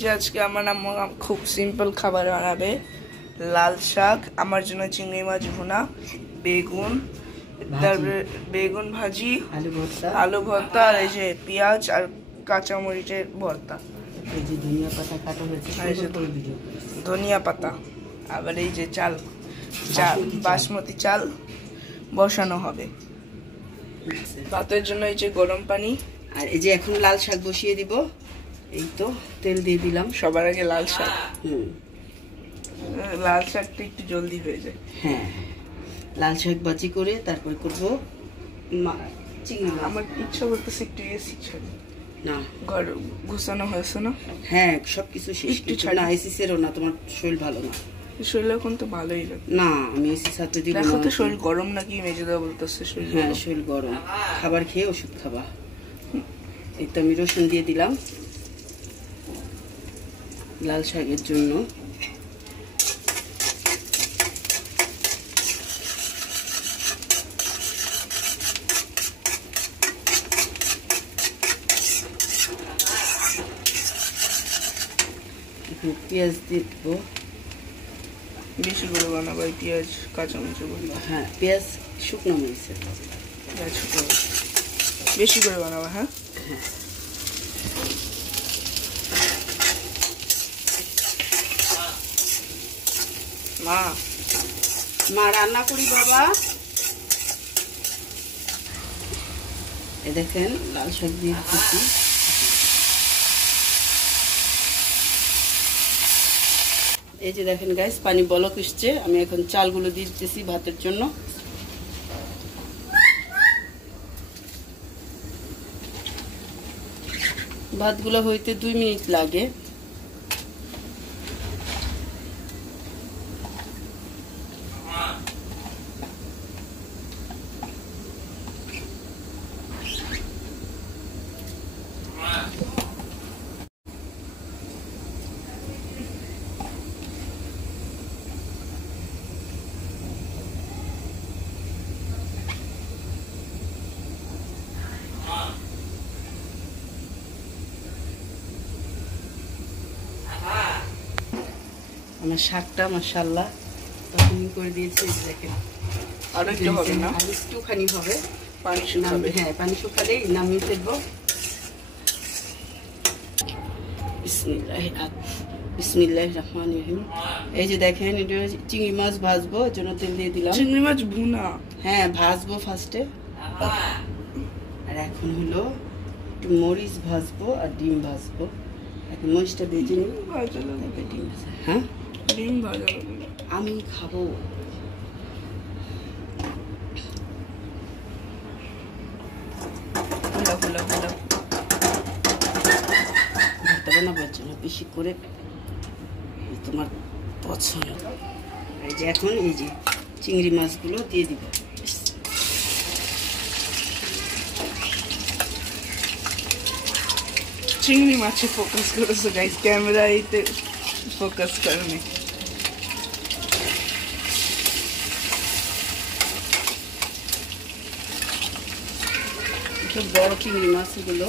যে আজকে আমার আম্মু খুব সিম্পল খাবার বানাবে। লাল শাক, আমার জন্য চিংড়ি মাছ ভুনা, বেগুন, তারপরে বেগুন ভাজি, আলু ভর্তা, আর এই যে পেঁয়াজ আর কাঁচা মরিচের ভর্তা। এই যে ধনিয়া পাতা কাটা হয়েছে, ধনিয়া পাতা। আবার এই যে চাল, বাসমতি চাল বসানো হবে। ভাতের জন্য এই যে গরম পানি, আর এই যে এখন লাল শাক বসিয়ে দিব। এই তো তেল দিয়ে দিলাম। সবার আগে লাল শাক। লাল শাকটা একটু জলদি হয়ে যায়। হ্যাঁ, লাল শাক ভাজি করে তারপর করবো চিংড়ি। আমার ইচ্ছা করতেছে একটু এসি ছাড়ি না, ঘর গুছানো হয়েছে না? হ্যাঁ, সবকিছু শেষ। কিছু না, এসি সেরও না, তোমার শরীর ভালো না। শরীর এখন তো ভালোই লাগে না, আমি এসি সাথে দিব না। দেখো তো শরীর গরম নাকি? মেজেদা বলতেছে শরীর। হ্যাঁ, শরীর গরম। খাবার খেয়ে ওষুধ খাবা। এই তো আমি রসুন দিয়ে দিলাম লাল শাকের জন্য। পেঁয়াজ দিয়ে দেবো। বেশি করে বানাবো পেঁয়াজ কাঁচামরিচ বলি। হ্যাঁ, পেঁয়াজ শুকনো মরিচের বেশি করে বানাবো। হ্যাঁ হ্যাঁ, মা রান্না করি বাবা। এ দেখেন লাল শাক দিয়ে দিচ্ছি। এই যে দেখেন গাইস, পানি বলক এসছে। আমি এখন চালগুলো দিয়ে দিতেছি ভাতের জন্য। ভাতগুলো হইতে 2 মিনিট লাগে। আমার শাকটা মাশাআল্লাহ করে দিয়েছি। দেখেন আর একটু হবে না, আর একটুখানি হবে। পানি শুকাবে। হ্যাঁ, পানি শুকালেই নামিয়ে ফেলবো। বিসমিল্লাহির রহমানির রহিম। এই যে দেখেন, এটা চিংড়ি মাছ ভাজবো, এর জন্য তেল দিয়ে দিলাম। চিংড়ি মাছ ভুনা? হ্যাঁ, ভাজবো ফার্স্টে। আর এখন হলো একটু মরিচ ভাজবো আর ডিম ভাজবো। এখন মরিচটা ভেজে নিই। ডিম, হ্যাঁ ডিম ভাজা আমি খাবো। ভর্তা বানাবার জন্য বেশি করে তোমার পছন্দ। এই যে এখন এই যে চিংড়ি মাছগুলো দিয়ে দিব। চিংড়ি মাছে ফোকাস করেছে গাইস, ক্যামেরা এইতে ফোকাস করেনি। বড় চিংড়ি মাছগুলো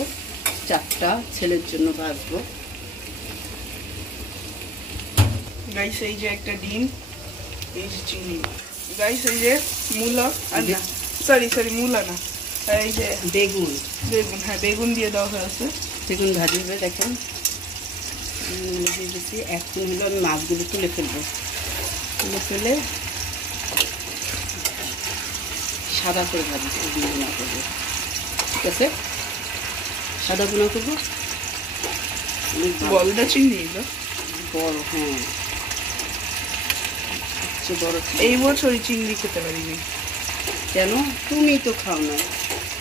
4টা ছেলের জন্য ভাজবো। গাইস এই যে একটা ডিম, এই যে চিংড়ি মাছ। গাইস এই যে মূলা, আর না সরি মূলা না, এই যে বেগুন। হ্যাঁ, বেগুন দিয়ে দেওয়া হয়েছে। বেগুন ভাজি হবে। দেখেন দিয়েছি। এখন হলো আমি মাছগুলো তুলে ফেলবো। তুলে ফেলে সাদা করে ভাজি ভুনা করবো। ঠিক আছে, সাদা ভুনা করবো। বলদা চিংড়ি বড়, হ্যাঁ বড়। এই বছরই চিংড়ি খেতে পারিনি। কেন? তুমি তো খাও না।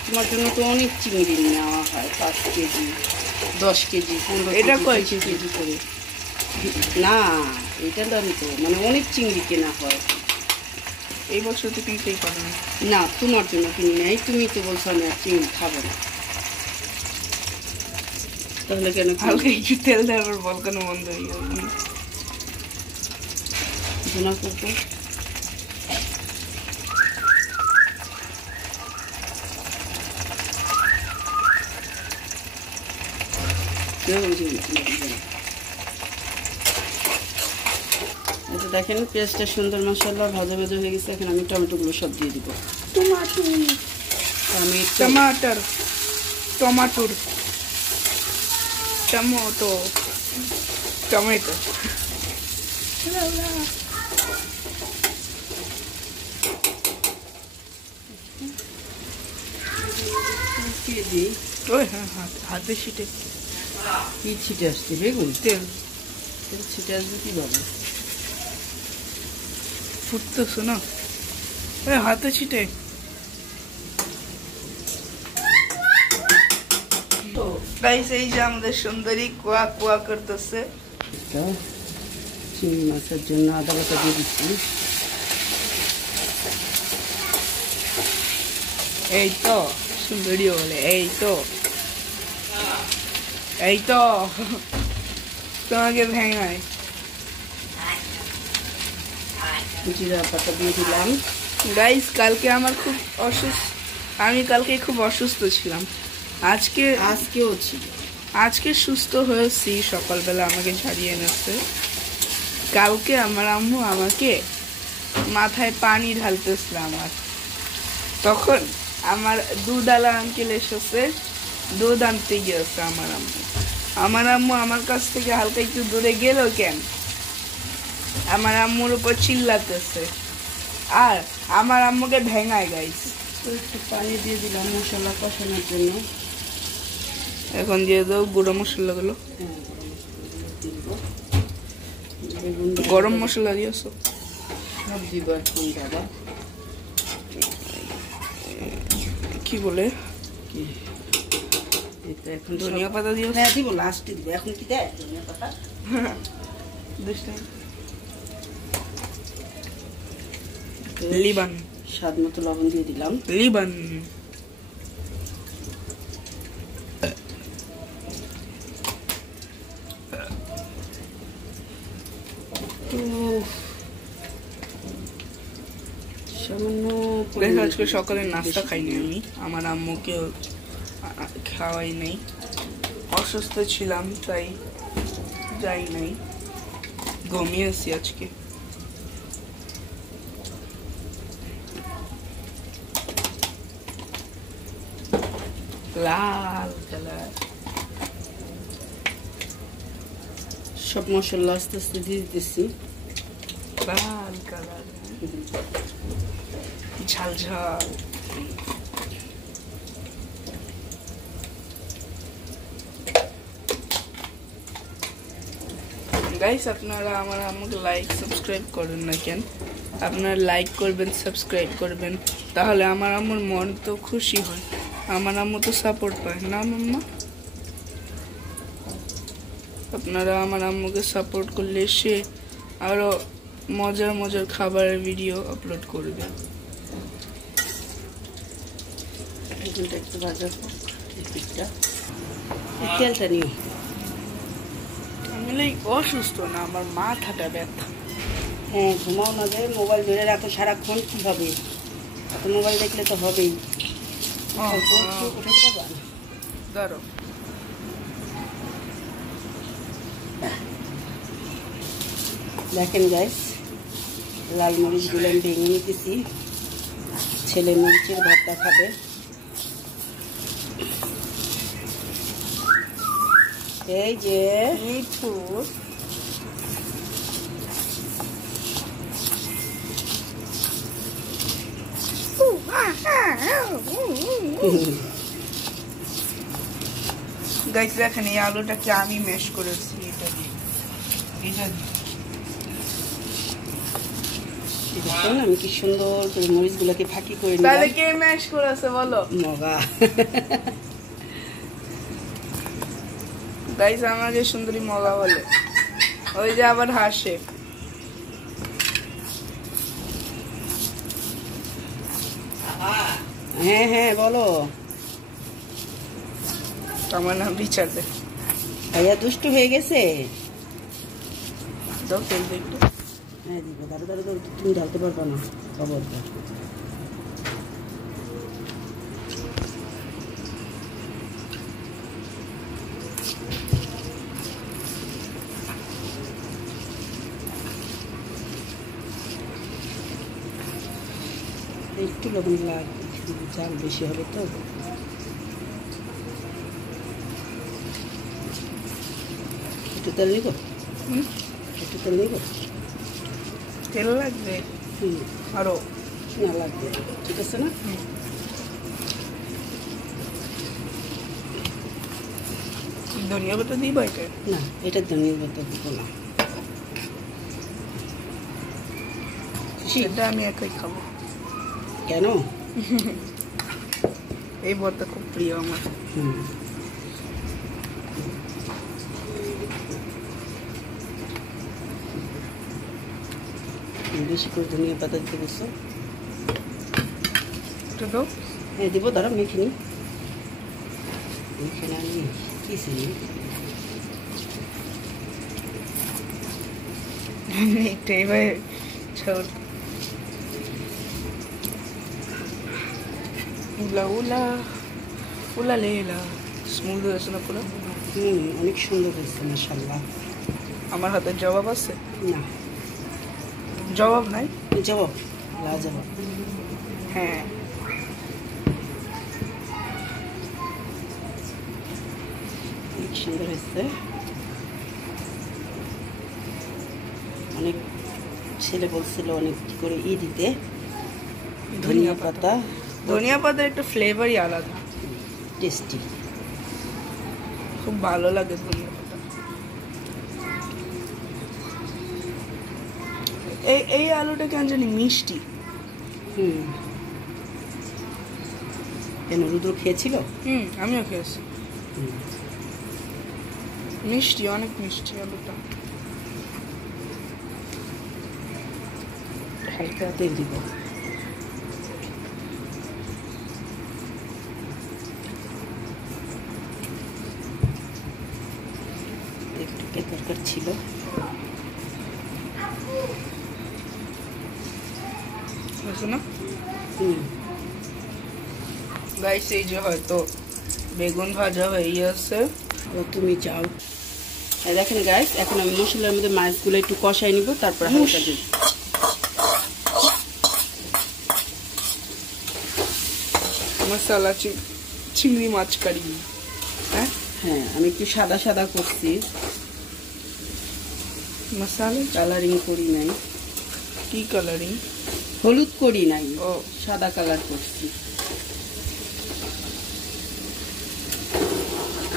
তোমার জন্য তো অনেক চিংড়ি নেওয়া হয়, 5 কেজি 10 কেজি 15 এটা কয় কেজি করে। না, এটা দাম তো মানে অনেক চিংড়ি কেনা হয়। এই বছর তো কিনতেই পারো না। না, তোমার জন্য কিনি নাই। তুমি তো বলছো আমি আর চিংড়ি খাবো না। তাহলে কেন? হালকা একটু তেল দেওয়ার বল কেন বন্ধ হয়ে গেল? ভুনা করবো। দেখেন পেঁয়াজটা সুন্দর মাশাআল্লাহ ভাজা ভাজা হয়ে গেছে। এখন আমি টমেটোগুলো সব দিয়ে দিব। टमाटर टमाटर टमाटो टमेटो হাতে ছিটে কি ছিটে আসছে? বেগুন তেল ছিটে আসবে কিভাবে? ফুটতেছে না, হাতে ছিটে। গাইস এই যে আমাদের সুন্দরী কুয়া কুয়া করতেছে। চিংড়ি মাছের জন্য আদা বাটা দিয়ে দিচ্ছি। এই তো সুন্দরী বলে, এই তো এই তো তোমাকে ভেঙায়। জিরা পাতা দিয়ে দিলাম। গাইস কালকে আমার খুব আমি কালকে খুব অসুস্থ ছিলাম। আজকেও ছিল। আজকে সুস্থ হয়েছি, সকালবেলা আমাকে ঝাড়িয়ে এনেছে। কালকে আমার আম্মু আমাকে মাথায় পানি ঢালতেছিল আমার, তখন আমার দুধওয়ালা আঙ্কেল এসেছে, দুধ আনতে গিয়েছে আমার আম্মু আমার কাছ থেকে হালকা একটু দূরে গেল কেন, আমার আম্মুর উপর চিল্লাতেছে আর আমার আম্মুকে ভেঙায়। গাইস একটু পানি দিয়ে দিলাম মশলা কষানোর জন্য। এখন দিয়ে দাও গুঁড়ো মশলাগুলো। গরম মশলা দিয়েছো? সব দিব এখন দাদা। কি বলে এখন ধনিয়া পাতা দিও? হ্যাঁ দিব, লাস্টে দিব। এখন কি দেয় ধনিয়া পাতা? লিবান স্বাদ মতো লবণ দিয়ে দিলাম। লিবান আজকে সকালে নাস্তা খাইনি আমি, আমার আম্মুকে খাওয়াই নাই, অসুস্থ ছিলাম তাই যাই নাই, ঘুমিয়েছি আজকে। লাল কালার সব মশলা আস্তে আস্তে দিয়ে দিতেছি। লাল কালার ঝাল ঝাল। গাইস আপনারা আমার আম্মুকে লাইক সাবস্ক্রাইব করেন না কেন? আপনারা লাইক করবেন, সাবস্ক্রাইব করবেন, তাহলে আমার আম্মুর মন তো খুশি হয়, আমার আম্মু তো সাপোর্ট পায় না মাম্মা? আপনারা আমার আম্মুকে সাপোর্ট করলে সে আরো মজার মজার খাবারের ভিডিও আপলোড করবে। একটু ভাজা তেলটা নিও। আমি অসুস্থ না, আমার মাথাটা ব্যথা। হ্যাঁ ঘুমাও না, যে মোবাইল ধরে রাখো সারাক্ষণ কিভাবে? এত মোবাইল দেখলে তো হবেই। ধরো দেখেন গাইস, লাল মরিচগুলো আমি ভেঙে নিতেছি। ছেলে মরিচের ভাতটা খাবে। এই যে মিঠু গাইস দেখেন এই আলুটাকে আমি ম্যাশ করেছি, এটা দিয়ে দেখুন আমি কি সুন্দর করে মরিচগুলোকে ফাঁকি করে নিলাম। তাহলে কে ম্যাশ করেছে বলো? মগা গাইস আমাকে সুন্দরী মগা বলে, ওই যে আবার হাসে। হ্যাঁ হ্যাঁ বলো। আমার নাম রিচার্ড। ভাইয়া দুষ্টু হয়ে গেছে। দাও তেল দে একটু। হ্যাঁ দিব, দাঁড়ো দাঁড়ো দাঁড়ো, তুমি ঢালতে পারবে না, খবরদার। একটু লবণ লাগবে, চাল বেশি হবে তো। একটু তেল নিব, একটু তেল নিব। তেল লাগবে আরো? না লাগবে, ঠিক আছে না? ধনিয়া পাতা দিই বাইকে? না, এটা ধনিয়া পাতা দিব না, সেটা আমি একাই খাবো। কেন? এই ভর্তা খুব প্রিয় আমার। বেশি করে ধনিয়া পাতা দিতে বলছো? এটা দাও। হ্যাঁ দিব, দাঁড়া মেখে নি। এখানে আমি কিছু নিই, এইভাবে ছোট উলা উলা উলা লেলা স্মুথ হয়েছে না পুরো? অনেক সুন্দর হয়েছে মাশাআল্লাহ। আমার হাতে জবাব আছে? না, জবাব নাই? জবাব, লাজবাব। হ্যাঁ, অনেক সুন্দর হয়েছে। অনেক ছেলে বলছিল অনেক কি করে দিতে ধনিয়া পাতা। ধনিয়া পাতার একটা ফ্লেভারই আলাদা, টেস্টি, খুব ভালো লাগে ধনিয়া পাতা। এই আলুটা কেন জানি মিষ্টি। কেন, রুদ্র খেয়েছিল? আমিও খেয়েছি। মিষ্টি, অনেক মিষ্টি আলুটা। হালকা তেল দিব। একটু দরকার ছিল। বুঝছো না গাইস? এই যে হয়তো বেগুন ভাজা হয়ে আছে। তুমি যাও। দেখেন গাইস, এখন আমি মশলার মধ্যে মাছগুলো একটু কষাই নিব, তারপর হালকা দিব। মশলা চিংড়ি মাছ কারি। হ্যাঁ হ্যাঁ, আমি একটু সাদা সাদা করছি, মশলা কালারিং করি নাই। কি কালারিং? হলুদ করি নাই, ও সাদা কালার করছি।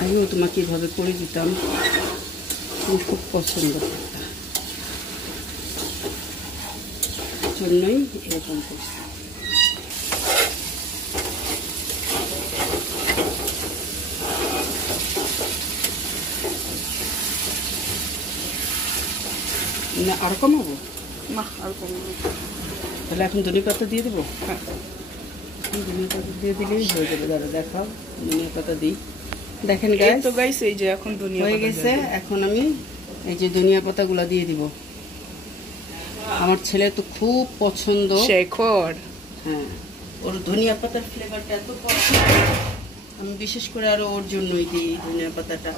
আমিও তোমাকে এভাবে করে দিতাম, তুমি খুব পছন্দ করতাম, জন্যই এরকম করছি। না আর কমাবো? না আর কমাবো। তাহলে এখন ধনিয়া পাতা দিয়ে দেবো? হ্যাঁ, ধনিয়া পাতা দিয়ে দিলেই হয়ে যাবে। দাঁড়া দেখাও, ধনিয়া পাতা দিই। দেখেন গাইস, তো গাইস এই যে এখন ধনিয়া হয়ে গেছে। এখন আমি এই যে ধনিয়া পাতাগুলো দিয়ে দিব। আমার ছেলে তো খুব পছন্দ শেখর। হ্যাঁ, ওর ধনিয়া পাতার ফ্লেভারটা এত পছন্দ, আমি বিশেষ করে আরো ওর জন্যই দিই ধনিয়া পাতাটা।